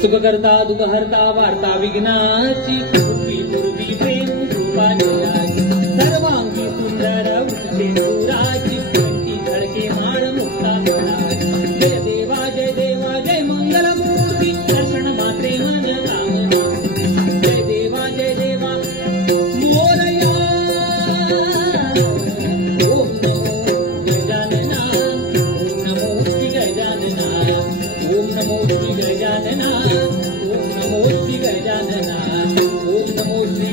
सुखकर्ता दुःखहर्ता वार्ता विघ्नाची पूर्वी पूर्वी प्रेम कृपा निराची सर्वांगी सुंदर उठते सुराची कंठी धडके माळ मुक्ता जय देवा जय मंगल मूर्ती दर्शन मात्रे माझ राम जय देवा मोरया ओम नमो गजानना ओम नमो श्री गजानना ओम नमो श्री गजानना ओम नमो श्री गजानना ओम नमो श्री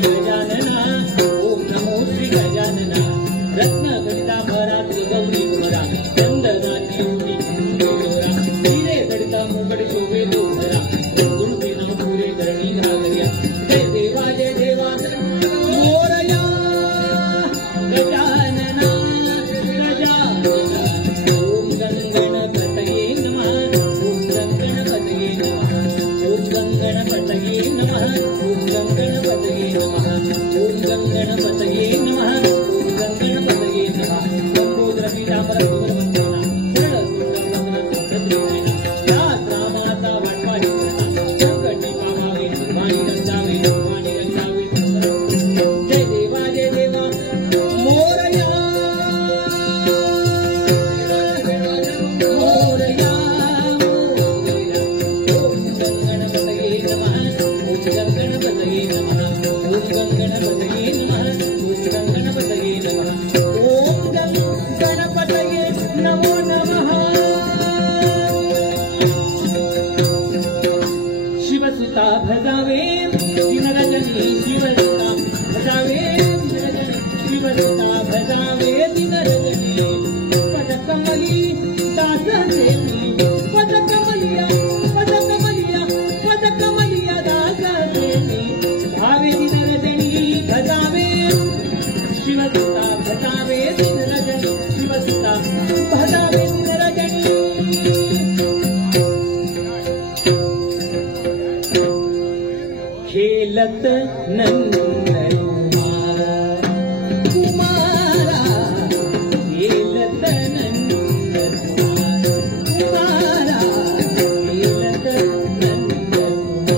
खेळत नंदकुमार कुमारा खेळत नंदकुमार कुमारा खेळत नंदकुमार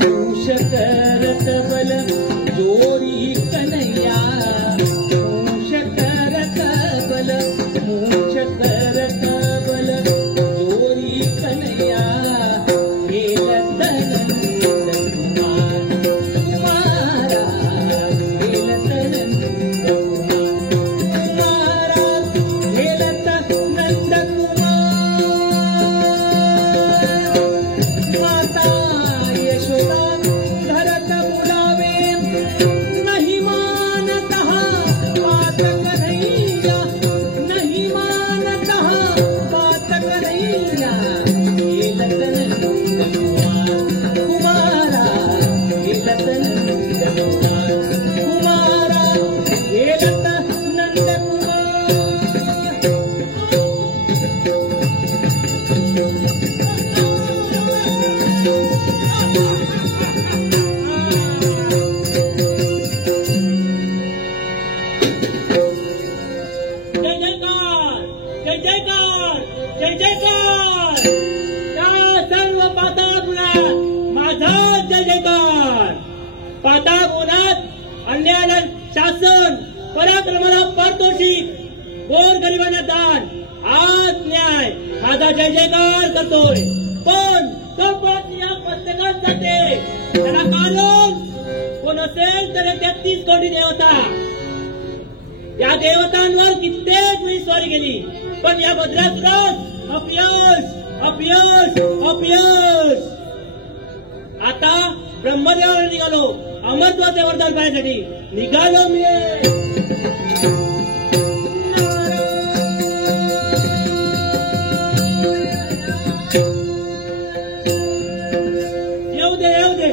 मूष करत बल जोरी कन्हैया मूष करत बल मूष करत बल जोरी कन्हैया खेळत नंदकुमार कुमारा खेळत नंदकुमार खेळत नंदकुमार माता यशोदा धरत मुलावे नहीं मानतः बात कन्हैया नहीं मानतः बात कन्हैया खेळत नंदकुमार कुमारा खेळत नंदकुमार कुमारा खेळत जय जयकार जय जयकार या सर्व पाताळापुरात माझा जय जयकार. पाताळापुरात अन्यायाला शासन, पराक्रमाला पारितोषिक, गोरगरिबांना दान, हाच न्याय माझा जय जयकार करतोय. पण तो पण या पुस्तकात जाते त्याला कारण कोण असेल तर 33 कोटी देवता. या देवतांवर कित्येक वेळी स्वारी गेली पण या भद्रासुरास अपयश अपयश अपयश. आता ब्रह्मदेवाला निघालो अमरत्वाचे वरदान पाहण्यासाठी निघालो मी. येऊ दे येऊ दे.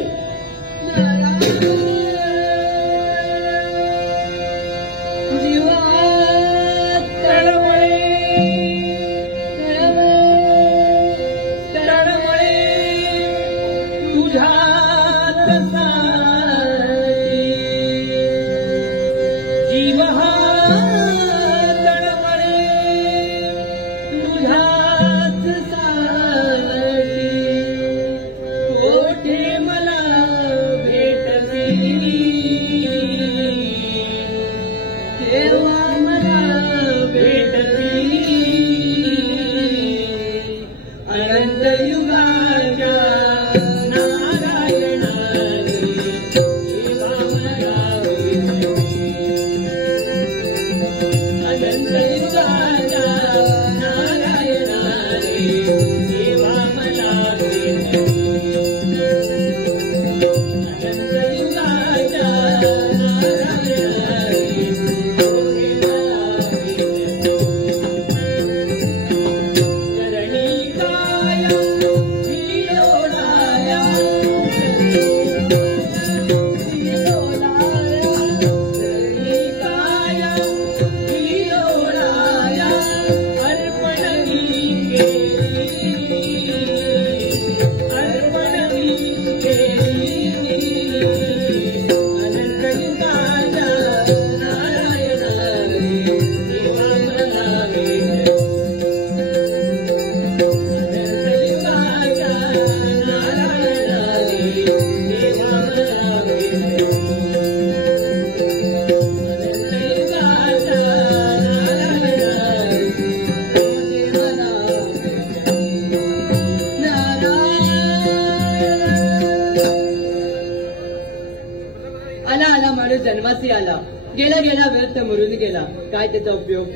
जन्मासी आला गेला गेला व्यर्थ मरून गेला काय त्याचा उपयोग.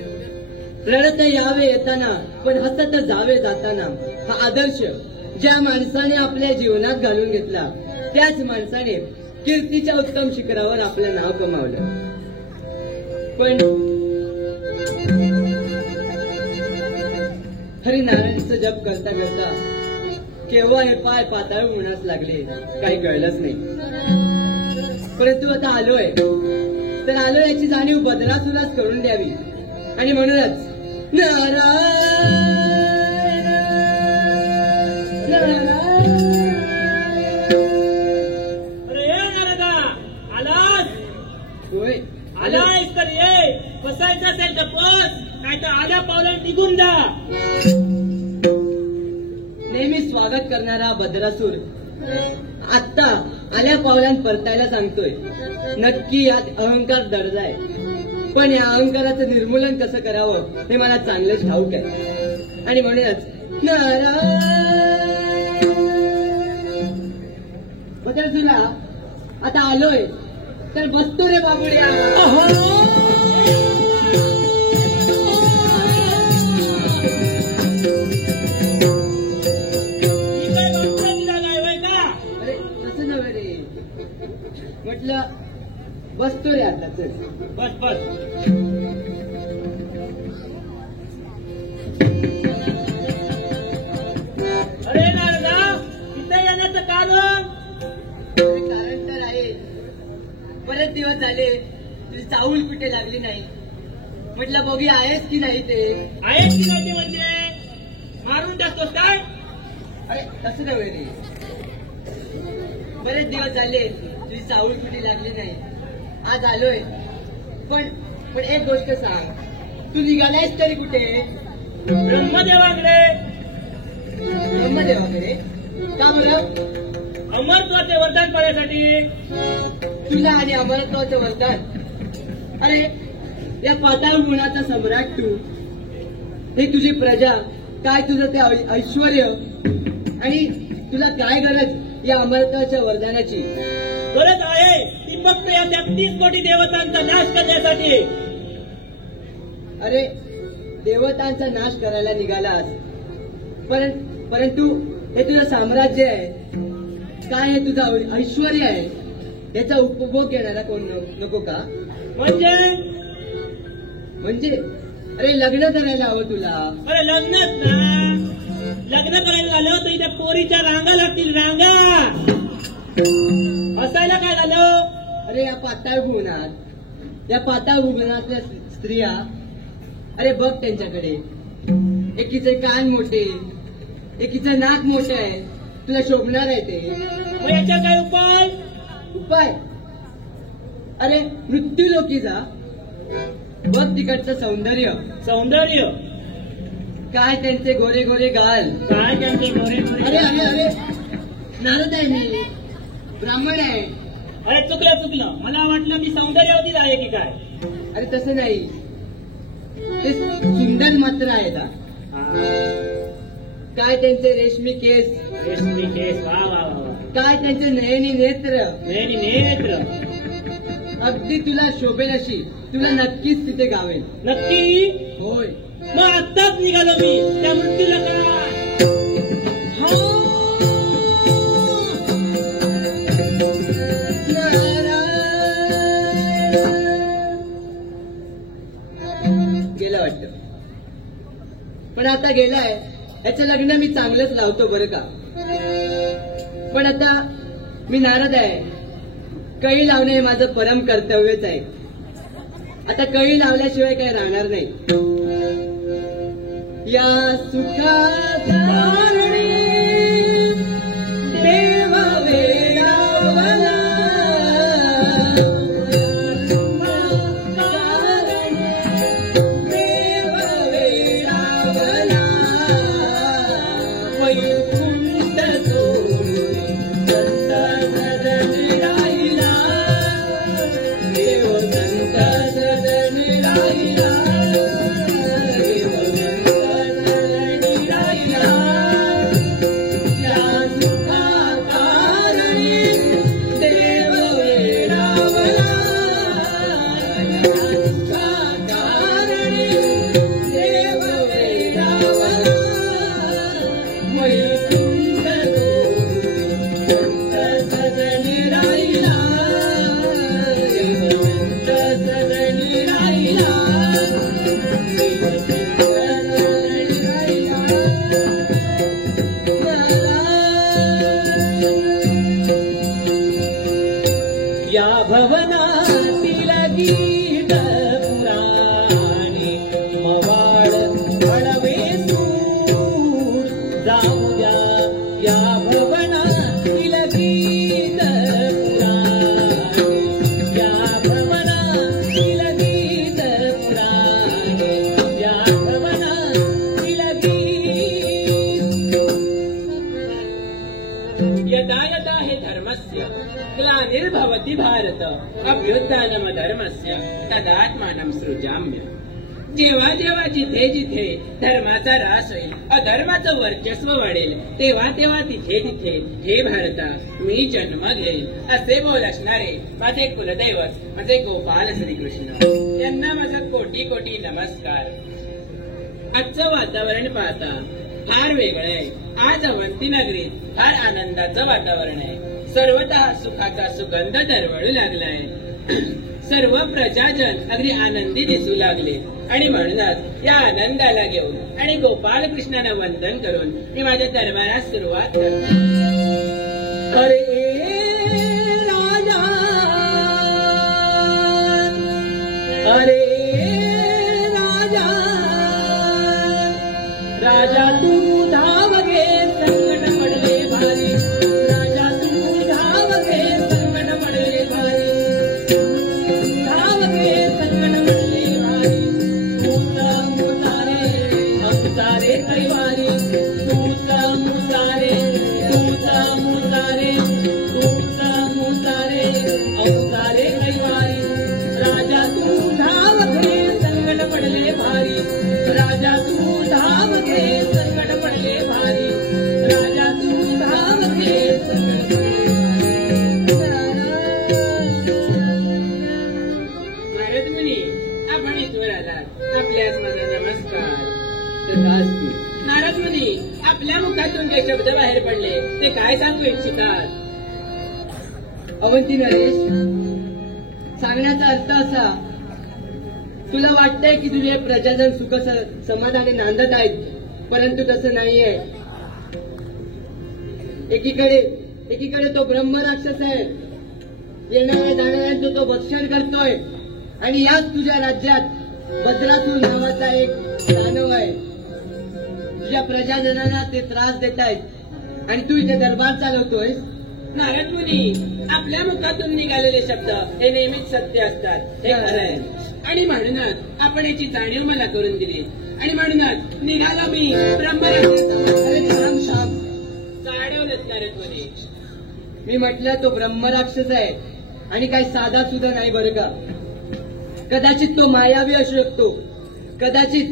रडत यावे येताना पण हसत जावे जाताना हा आदर्श ज्या माणसाने आपल्या जीवनात घालून घेतला त्याच माणसाने कीर्तीच्या उत्तम शिखरावर आपलं नाव कमावलं. पण हरिनारायणचं जप करता करता केव्हा हे पाय पाताळ होण्यास लागले काही कळलंच नाही. परंतु आता आलोय तर आलोय याची जाणीव बदलासुद्धाच करून द्यावी आणि म्हणूनच नारायण नारायण आलायस तर ये, बसायचं असेल तर बस, नाही तर आल्या पावलं निघून जा. नेहमी स्वागत करणारा बद्रासूर आत्ता आल्या पावलांत परतायला सांगतोय. नक्की यात अहंकार दडलाय, पण या अहंकाराचं निर्मूलन कसं करावं हे मला चांगलंच ठाऊक आहे. आणि म्हणूनच बद्रासूरला आता आलोय तर बसतो रे बाबुड्या. म्हटलं बसतो रे आता. चल बस बस. अरे नारदा, इथे येण्याचं कारण? कारण तर आहे, बरेच दिवस झाले तुझी चाऊल पिठे लागली नाही. म्हटलं बघी आहेस की नाही ते. आहेस की नाही ते म्हणजे मारून टाकतोस काय? अरे तसं नव्हे रे, बरेच दिवस झाले तुझी चाऊल पिठी लागली नाही. आज आलोय, पण एक गोष्ट सांग, तू निघालायस तरी कुठे? ब्रह्मदेवाकडे. ब्रह्मदेवाकडे? का बरं? अमरत्वाचे वरदान पाहण्यासाठी. तुला आणि अमरत्वाचं वरदान? अरे या पाताळ गुणाचा सम्राट तू, हे तुझी प्रजा, काय तुझं ते ऐश्वर, आणि तुला काय गरज या अमरत्वाच्या वरदानाची? गरज आहे ती फक्त या 33 कोटी देवतांचा नाश करण्यासाठी. अरे देवतांचा नाश करायला निघालास, परंतु हे तुझं साम्राज्य आहे, काय हे तुझं ऐश्वर आहे, याचा उपभोग घेणारा कोण नको का? म्हणजे अरे लग्न करायला हवं तुला. अरे लग्नच ना, लग्न करायला झालं तर इथे पोरीच्या रांगा लागतील, रांगा. हसायला काय झालं? अरे या पाताळ भुवनातल्या स्त्रिया, अरे बघ त्यांच्याकडे, एकीचे कान मोठे, एकीचं नाक मोठं आहे, तुला शोभणार आहे ते. मग याचा काय उपाय? उपाय? अरे मृत्यू लोकी जा, बघ तिकडचं सौंदर्य. सौंदर्य? काय त्यांचे गोरे गोरे गाल, काय त्यांचे गोरे गोरे. अरे अरे अरे नारद आहे मी, ब्राह्मण आहे. अरे चुकलं, मला वाटलं मी सौंदर्यवतीच आहे की काय. अरे तसं नाही, ते सुंदर मात्र आहेत. काय त्यांचे रेशमी केस, वा वा वा. काय त्यांचे नयनी नेत्र, नेत्र. अगदी तुला शोभेल अशी, तुला नक्कीच तिथे गावेल. नक्की? होय. मग आत्ताच निघालो मी त्या मृत्यूला काय. गेला वाटतं, पण आता गेलाय, याचं लग्न मी चांगलंच लावतो बरं का. पण आता मी नारद आहे, कळी लावणे हे माझं परम कर्तव्यच आहे. आता कळी लावल्याशिवाय काही राहणार नाही. या सुखाचा देव वेडावला, देव वेडावला, वैकुंठ सोडून संत सदनी राहिला, देव संत सदनी राहिला, देव संत सदनी राहिला. या सुखाकारणी देव वेडावला, या सुखाकारणी देव वेडावला, वैकुंठ सोडून संत सदनी राहिला, देव संत सदनी राहिला, देव संत सदनी राहिला. या भवनातील गीत पुराणे मवाळ पडवे सूर जाऊ द्या. या भवनातील गीत पुराणे, या भवनातील भवति भारत अभ्युत्थानमधर्मस्य तदात्मानं सृजाम्य. जेव्हा जेव्हा जिथे जिथे धर्माचा ऱ्हास होईल, अधर्माचं वर्चस्व वाढेल, तेव्हा तेव्हा तिथे तिथे हे भारता मी जन्म घेईल असे बोल असणारे माझे कुलदैवत माझे गोपाल श्रीकृष्ण यांना माझा कोटी कोटी नमस्कार. आजचं वातावरण पाहता फार वेगळं आहे. आज अवंती नगरीत फार आनंदाचं वातावरण आहे. सर्वतः सुखाचा सुगंध दरवळू लागलाय. सर्व प्रजाजन अगदी आनंदी दिसू लागले आणि म्हणूनच या आनंदाला घेऊन आणि गोपाल कृष्णांना वंदन करून मी माझ्या दरबारास सुरुवात करतो. अरे राजा, अरे राजा, राजा तू धाव घे संकट पडले भारी, राजा तू धाव घे संकट पडले भारी, धाव घे संकट पडले भारी, तुमचा मुतारे अवतारे कैवारी, तुमचा मुतारे तुमचा मुतारे तुमचा मुतारे अवतारे कैवारी, राजा तू धाव घे संकट पडले भारी, राजा तू धाव घे संकट पडले भारी, राजा तू धाव घे संकट नारद मुनी आपण इथवर आलात, आपल्यास माझा नमस्कार. नारद मुनी आपल्या मुखातून जे शब्द बाहेर पडले ते काय सांगू इच्छितात? अवंती नरेश, सांगण्याचा अर्थ असा, तुला वाटतंय की तुझे प्रजाजन सुख समाधाने नांदत आहेत, परंतु तसं नाहीये. एकीकडे तो ब्रह्मराक्षस आहे, येणाऱ्या जाणाऱ्यांचं तो भक्षण करतोय, आणि याच तुझ्या राज्यात बद्रासूर नावाचा एक दानव आहे. तुझ्या प्रजाजनांना ते त्रास देत आहेत आणि तू इथे दरबार चालवतोय. नारद मुनी, आपल्या मुखातून निघालेले शब्द हे नेहमीच सत्य असतात, हे खरं आहे. आणि म्हणूनच आपण याची जाणीव मला करून दिली, आणि म्हणूनच निघाला मी ब्रह्मराक्षस. चाडवलंच नारद मुनी. मी म्हटलं तो ब्रह्मराक्षस आहे आणि काही साधा सुद्धा नाही बरं का. कदाचित तो मायावी असू शकतो, कदाचित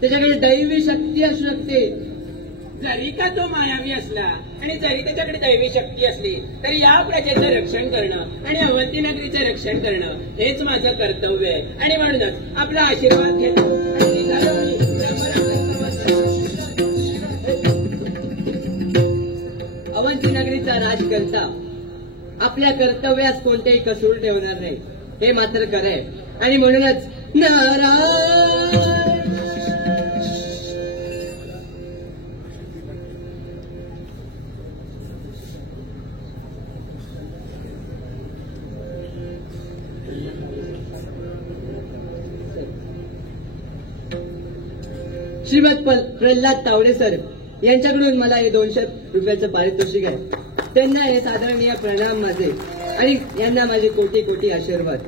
त्याच्याकडे दैवी शक्ती असू शकते. जरी का तो मायावी असला आणि जरी त्याच्याकडे दैवी शक्ती असली तरी या प्रजेचं रक्षण करणं आणि अवंती नगरीचं रक्षण करणं हेच माझं कर्तव्य आहे. आणि म्हणूनच आपला आशीर्वाद घेतो आणि निघालो मी. अवंती नगरीचा राजकर्ता आपल्या कर्तव्यास कोणतेही कसूर ठेवणार नाही, हे मात्र खरं आहे. आणि म्हणूनच नारायण श्रीमद प्रल्हाद तावडे सर यांच्याकडून मला हे 200 रुपयाचं पारितोषिक आहे. त्यांना हे साधारणीय प्रणाम माझे आणि यांना माझे कोटी कोटी आशीर्वाद.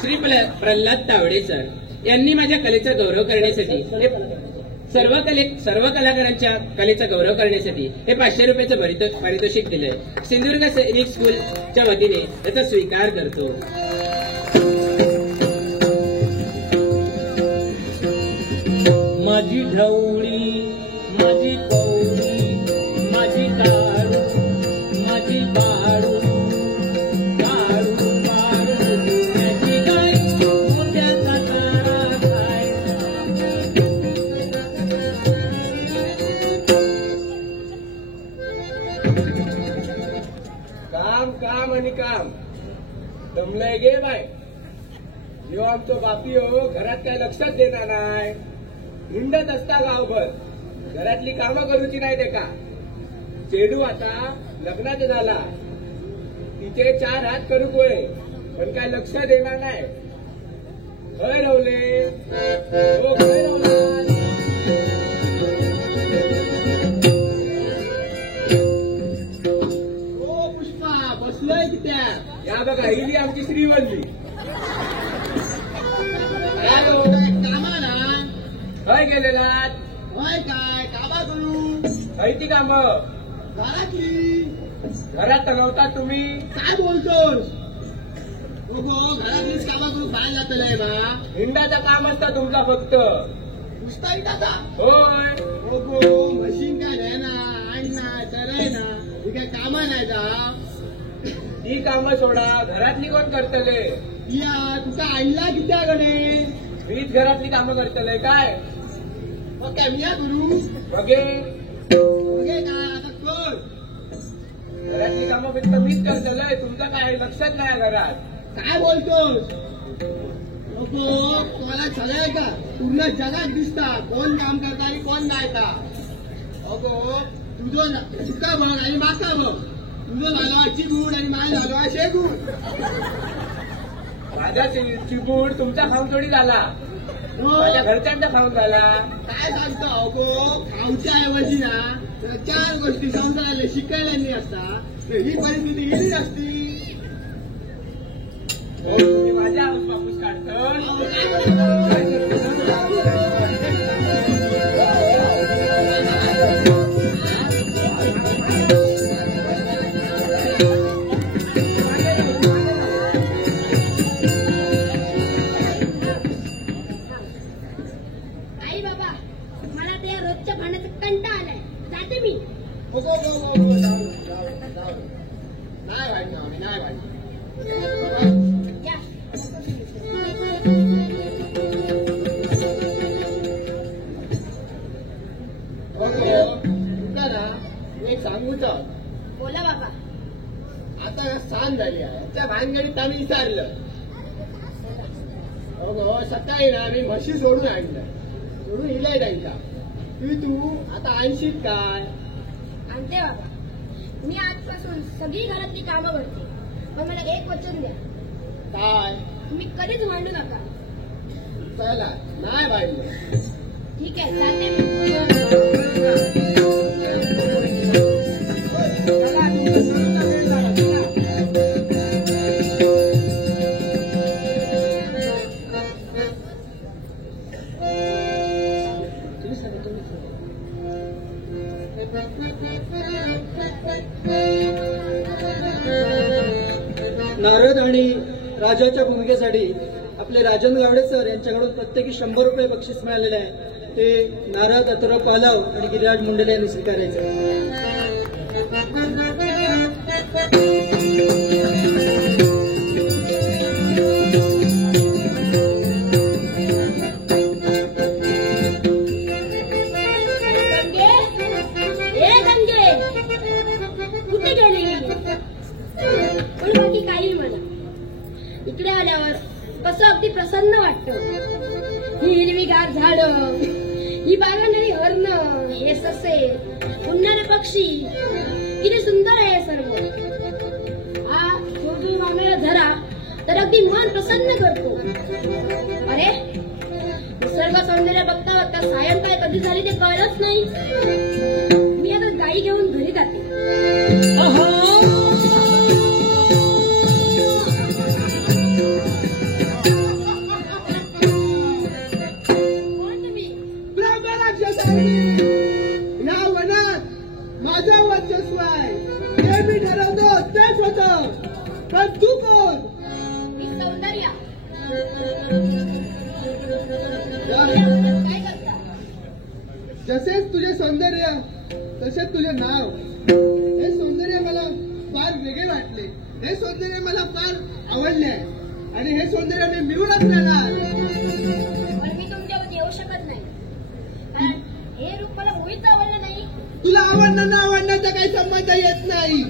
श्री प्रल्हाद तावडे सर यांनी माझ्या कलेचा गौरव करण्यासाठी सर्व कलाकारांच्या कलेचा गौरव करण्यासाठी हे 500 रुपयाचं पारितोषिक दिलंय. सिंधुदुर्ग सैनिक स्कूलच्या वतीने त्याचा स्वीकार करतो. माझी ढवळी, माझी कवळी, माझी काळू, माझी बाळू, काळू बाळू माझी गाय, मोत्याचा तारा काय. काम काम आणि काम दमलंय गे बाय. यो आमचो बापी हो घरात काय लक्षात देणार नाही. हिंडत असता गावभर, घरातली कामं करूची नाही ते का. चेडू आता लग्नात झाला, तिचे 4 हात करू गोळे, पण काय लक्ष देणार नाही. खय रवले हो, खय रवला. ओ पुष्पा, बसलोय की त्या. या बघा ही आमची श्रीवल्ली. कामाला खय गेलेलात? होय काय कामा करू खयची कामं? घरातली. घरात नव्हता तुम्ही. काय बोलतोस? घरातलीच कामा करून बाहेर जातलंय बा. हिंडाचं काम असतं तुमचा फक्त. नुसता दादा होय. मशीन काय नाही ना, आणणार चराय ना, ही काय कामा नाही का? ती कामं सोडा, घरातली कोण करतले? या तुका आणला कित्याकडे? मीच घरातली कामं करतले काय? मग काय मी करू? बघे बघे का आता कर. घरातली कामं फक्त मीच करतलंय, तुमचं काय लक्षात नाही घरात. काय बोलतोस? तुम्हाला सगळ्या का पूर्ण जगात दिसता कोण काम करता आणि कोण नाही का? तुझं तुका बघ आणि माका बघ. तुझं झालं चिबूड आणि माझं झालं शेगूड. माझा चिबूड तुमचा खाऊन थोडी झाला, माझ्या घरच्यांचा खाऊन झाला. काय सांगतो? खाऊच्या ऐवजी ना 4 गोष्टी संसाराला शिकायला नाही असता, ही परिस्थिती गेली नसती. हो, तुम्ही माझ्या हाऊस वापस काढतो. आई बाबा, मला त्या रोजच्या भांड्याचा कंटाळा आलाय, जाते मी. नाही वाटलं, नाही वाटलं. या. तुका ना एक सांगूच, बोला बाबा. आता सांग झाली आहे त्या भानगडीत आम्ही विचारलं. सकाळी ना मी म्हशी सोडून आणलं, सोडून इलाय त्यांच्या. तू आता आणशील काय? आणते बाबा, मी आजपासून सगळी घरातली कामं करते. पण मला एक वचन द्या, काय? तुम्ही कधीच भांडू नका. चला नाही भांडलं. ठीक आहे, जाते मी. नारद आणि राजाच्या भूमिकेसाठी आपले राजन गावडे सर यांच्याकडून प्रत्येकी 100 रुपये बक्षीस मिळालेले आहे. ते नारद, अथुरा पालव आणि गिरिराज मुंडले यांनी स्वीकारायचे. कुठे गेले? पण बाकी काही म्हणा, इकडे आल्यावर कसं अगदी प्रसन्न वाटतं. ही हिरवीगार झाडं, ही बागडणारी हरणं, हे ससे, उडणारे पक्षी, किती सुंदर आहे सर्व. हा जोजू मागणारा झरा तर अगदी मन प्रसन्न करतो. अरे निसर्ग सौंदर्य बघता बघता सायंकाळ कधी झाली ते कळलंच नाही. मी आता गाई घेऊन घरी जाते. या वनात माझं वर्चस्व आहे, ते मी ठरवतो तेच होतं. पण तू कोण? मी सौंदर्य. काय करता? जसेच तुझे सौंदर्य तसेच तुझे नाव. हे सौंदर्य मला फार वेगळे वाटले, हे सौंदर्य मला फार आवडले आणि हे सौंदर्य मी मिळूनच राहणार. पण मी तुमच्यावर येऊ शकत नाही, कारण हे रूप मला मुळीच आवडलं नाही. तुला आवडणं ना आवडण्याचा काही संबंध येत नाही,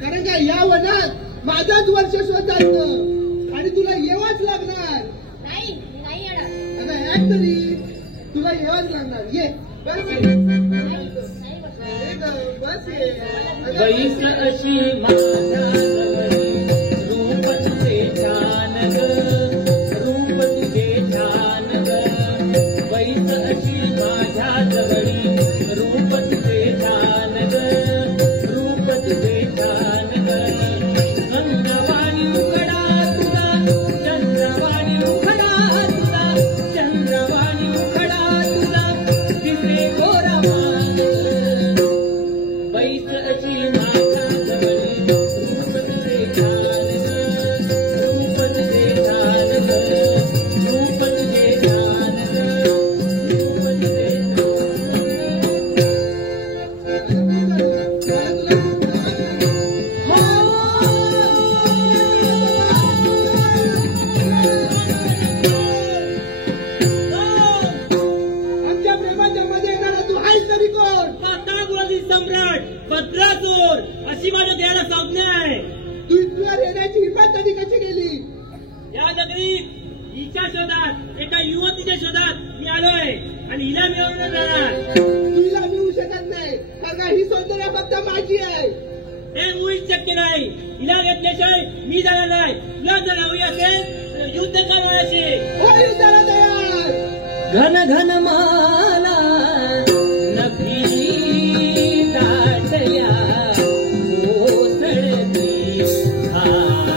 कारण का या वनात माझाच वर्चस्व चालतं आणि तुला येवाच लागणार. नाही, मी नाही येणार. आता यात तरी तुला येवाच लागणार. ये बस नाही बसणार. बस ये. बैस अशी माझ्या जवळी, रूप तुझे छान ग, रूप तुझे छान ग. बैस अशी माझ्या जवळी, रूप तुझे छान ग, रूप तुझे छान ग. चंद्रवाणी उघडा तुला, चंद्रवाणी उघडा तुला, चंद्रवाणी उघडा तुला, दिसे गोरा मान. बैस अशी माझ्या जवळी. आलोय आणि हिला मिळवून जाणार. तुला मिळू शकत नाही कारण ही सौंदर्य फक्त माझी आहे. हे मुळीच शक्य नाही. हिला घेतल्याशिवाय मी जाणार नाही. तुला जर हवी असेल तर युद्ध कर माझ्याशी. हो युद्धाला तयार. घन घन माला नभी दाटल्या कोसळती धारा.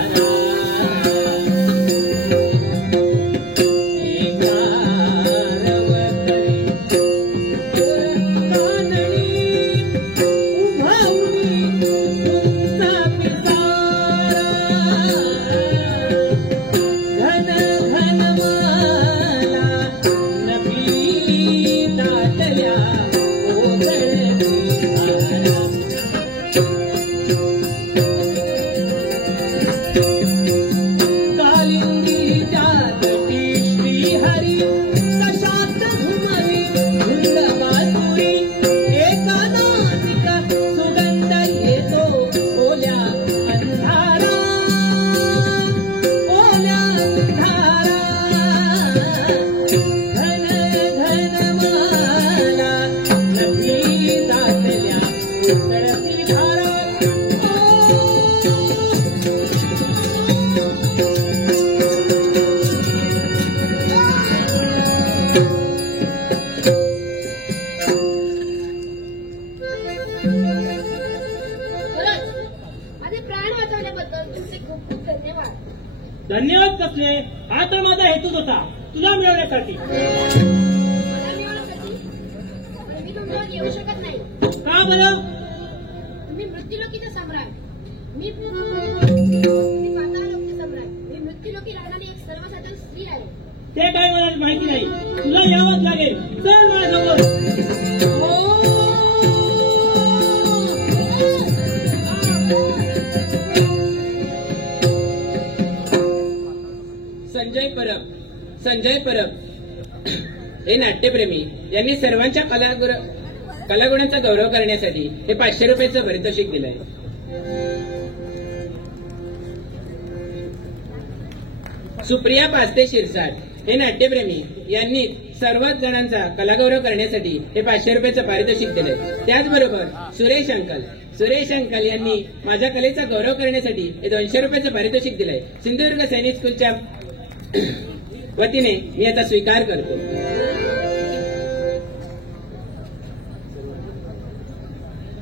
धन्यवाद कसले. हा तर माझा हेतूच होता तुला मिळवण्यासाठी. मला मिळवण्यासाठी पण मी तुमच्यावर येऊ शकत नाही. का बरं? तुम्ही मृत्यूलोकीचे सम्राट. मी पाताळलोकीचे सम्राट. मी मृत्यूलोकी राहणारी एक सर्वसाधारण स्त्री आहे. ते काय मला माहिती नाही. तुला यावंच लागेल. चल माझ्यासोबत. संजय परब हे नाट्यप्रेमी यांनी सर्वांच्या कलागुणांचा गौरव करण्यासाठी हे 500 रुपयाचं पारितोषिक दिलंय. सुप्रिया पास्ते शिरसाट हे नाट्यप्रेमी यांनी सर्वच जणांचा कलागौरव करण्यासाठी हे 500 रुपयाचं पारितोषिक दिलंय. त्याचबरोबर सुरेश अंकल यांनी माझ्या कलेचा गौरव करण्यासाठी हे 200 रुपयाचं पारितोषिक दिलंय. सिंधुदुर्ग सैनिक स्कूलच्या वतीने मी याचा स्वीकार करतो.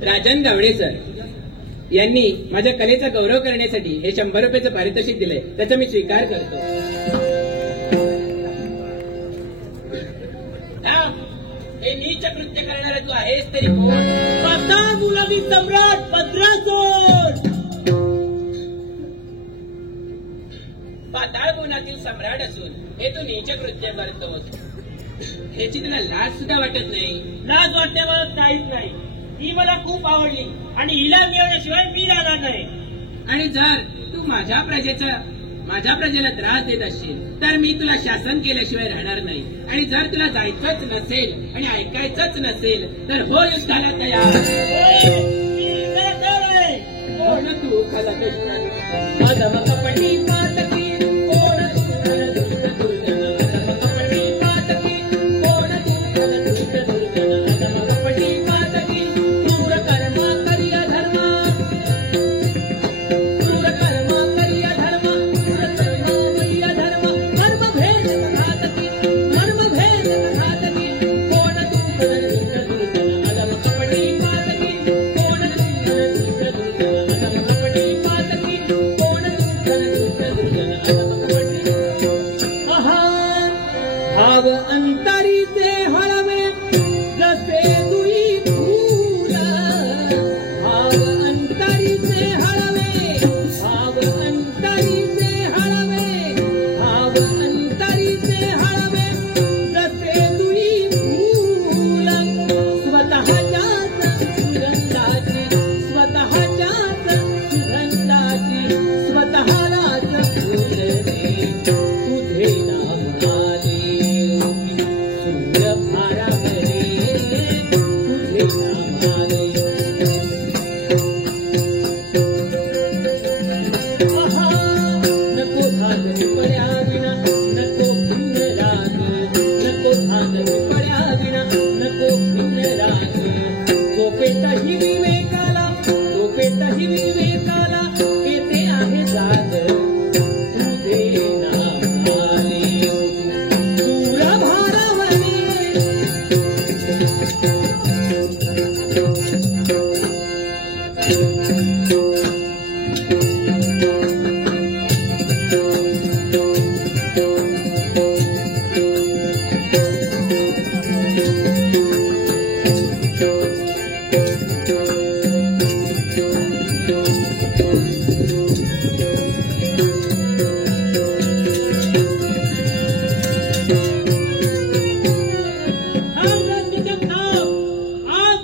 राजन गावडे सर यांनी माझ्या कलेचा गौरव करण्यासाठी हे 100 रुपयाचं पारितोषिक दिलंय. त्याचा मी स्वीकार करतो. हे नीच कृत्य करणारा तू आहेस तरी कोण? पाताळ गुलाबी सम्राट भद्रासूर. पाताळ गुणातील सम्राट असून हे तू नीच कृत्य करतोस. ह्याची तुला लाज सुद्धा वाटत नाही? लाज वाटते मला काहीच नाही. ही मला खूप आवडली आणि हिला मिळवण्याशिवाय मी राहणार नाही. आणि जर तू माझ्या प्रजेला त्रास देत असशील तर मी तुला शासन केल्याशिवाय राहणार नाही. आणि जर तुला जायचंच नसेल आणि ऐकायचंच नसेल तर हो युद्धाला तयार. कोण तू खाला कृष्ण मदम कपटी मातकी. कोण तू खल दुष्ट दुर्जन मदम कपटी मातकी. कोण तू खल दुष्ट दुर्जन मदम कपटी मातकी. क्रूर कर्म करिया धर्म. क्रूर कर्म करिया धर्म. क्रूर कर्म करिया धर्म. मर्म भेद घातकी. मर्म भेद घातकी. कोण तू खल दुष्ट दुर्जन मदम कपटी मातकी. कोण तू खल दुष्ट दुर्जन मदम कपटी मातकी. कोण तू खल दुष्ट दुर्जन आज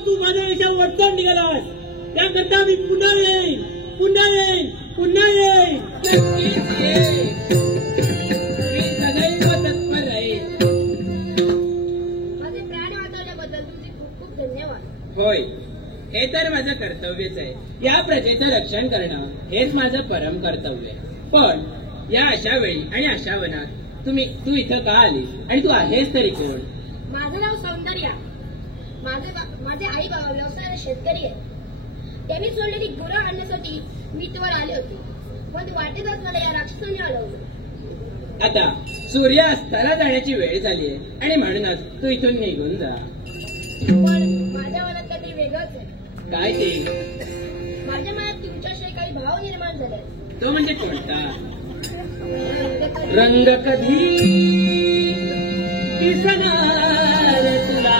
तू माझ्या विषयावर वरचढ निघालास, त्याकरता मी पुन्हा येईन, पुन्हा येईन, पुन्हा येईन. मी सदैव तत्पर राहील. माझे प्राण वाचवल्याबद्दल तुमचे खूप खूप धन्यवाद. होय, हे तर माझं कर्तव्यच आहे. या प्रजेचं रक्षण करणं हेच माझं परम कर्तव्य आहे. पण या अशा वेळी आणि अशा वनात तू इथं का आलीस आणि तू आहेस तरी कोण? माझं नाव सौंदर्या. माझे आई बाबा व्यवसायाने शेतकरी आहेत. त्यांनी सोडलेली गुरं आणण्यासाठी मी इथवर आले होते, पण वाटेतच मला या राक्षसाने अडवलं. आता सूर्य अस्ताला जाण्याची वेळ झाली आहे आणि म्हणूनच तू इथून निघून जा. पण माझ्या मनात काहीतरी वेगळंच आहे. काय ते? माझ्या मनात तुमच्याशी काही भाव निर्माण झाले. तो म्हणजे कोणता? रंग कधी दिसणार तुला,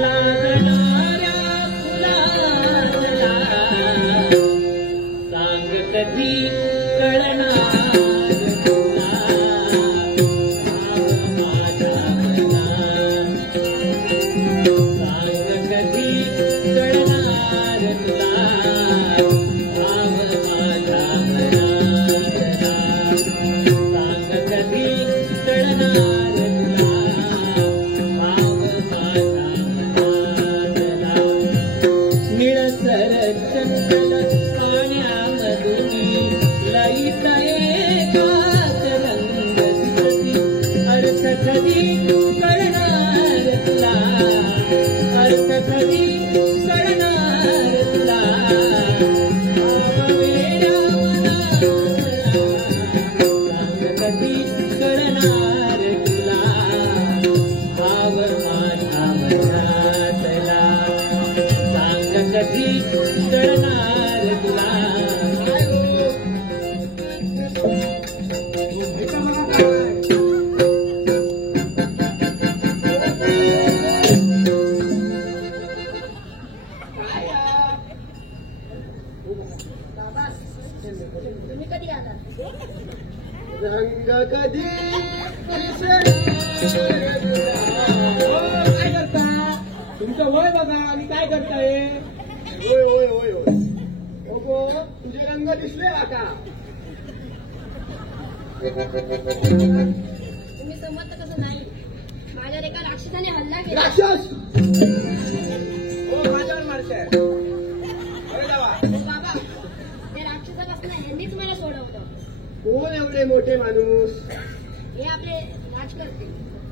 लागणाऱ्या फुलाला सांग कधी कळणार तुला, माझ्या मनात सांग कधी कळणार तुला, निळसर चंदन पाण्यामधून लईत एकाच रंग दिसती, अर्थ कधी कळणार तुला, अर्थ कधी कळणार तुला, वेड्या मनाला सांग कधी कळणार तुला, भाव माझ्या मनातला सांग कधी कळणार तुला. बाबा तुम्ही कधी आला? रंग कधी काय करता? तुमचं वय बघा आणि काय करताय? होय होय होय होय. अगो तुझे रंग दिसले आता. तुम्ही समजता कसं नाही. माझ्यावर एका राक्षसाने हल्ला केला. राक्षस हो, माझ्यावर मारताय. अरे जावा. बाबा त्या राक्षसापासून ह्यांनीच मला सोडवलं. कोण एवढे मोठे माणूस? हे आपले राजकर्ते.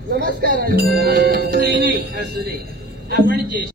नमस्कार. नाही नाही असू दे, आपण ज्येष्ठ